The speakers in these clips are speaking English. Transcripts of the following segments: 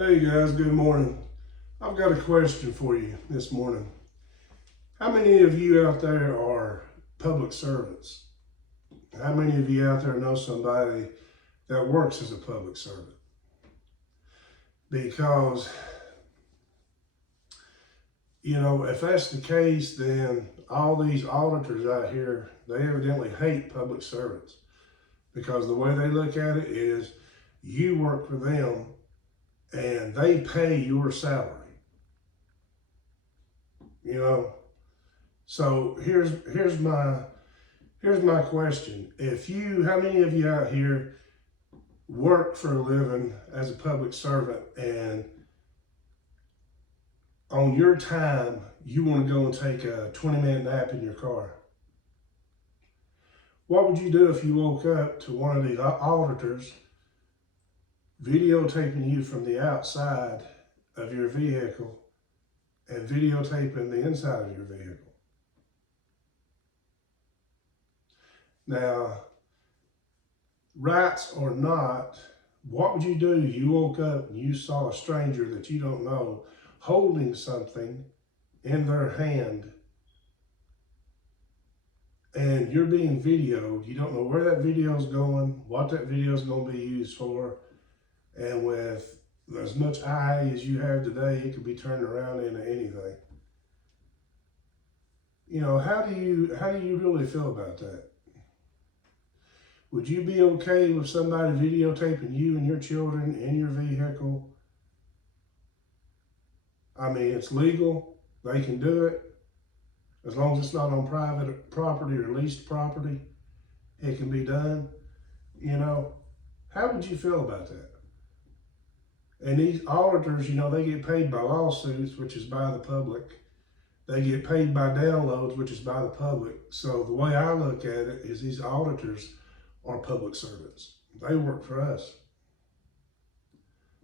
Hey guys, good morning. I've got a question for you this morning. How many of you out there are public servants? How many of you out there know somebody that works as a public servant? Because, if that's the case, then all these auditors out here, they evidently hate public servants. Because the way they look at it is you work for them and they pay your salary. So here's my question. How many of you out here work for a living as a public servant, and on your time you want to go and take a 20-minute nap in your car? What would you do if you woke up to one of these auditors videotaping you from the outside of your vehicle and videotaping the inside of your vehicle? Now, rights or not, what would you do if you woke up and you saw a stranger that you don't know holding something in their hand and you're being videoed? You don't know where that video is going, what that video is going to be used for, and with as much eye as you have today, it could be turned around into anything. How do you really feel about that? Would you be okay with somebody videotaping you and your children in your vehicle? I mean, it's legal. They can do it. As long as it's not on private property or leased property, it can be done. How would you feel about that? And these auditors, they get paid by lawsuits, which is by the public. They get paid by downloads, which is by the public. So the way I look at it is these auditors are public servants. They work for us.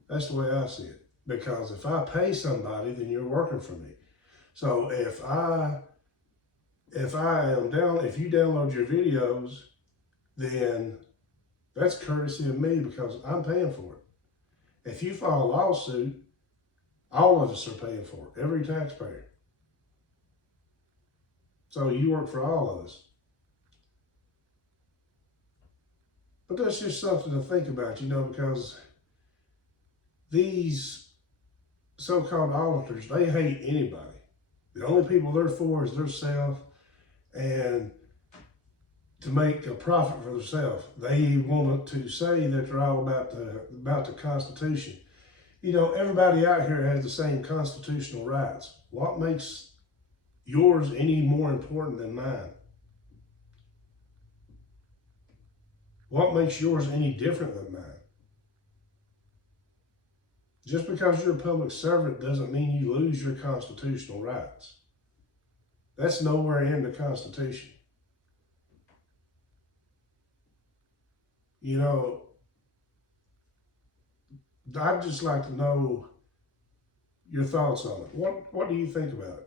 That's the way I see it. Because if I pay somebody, then you're working for me. So if you download your videos, then that's courtesy of me because I'm paying for it. If you file a lawsuit, all of us are paying for it, every taxpayer. So you work for all of us. But that's just something to think about, because these so-called auditors, they hate anybody. The only people they're for is themselves and to make a profit for themselves. They want to say that they're all about the Constitution. Everybody out here has the same constitutional rights. What makes yours any more important than mine? What makes yours any different than mine? Just because you're a public servant doesn't mean you lose your constitutional rights. That's nowhere in the Constitution. I'd just like to know your thoughts on it. What do you think about it?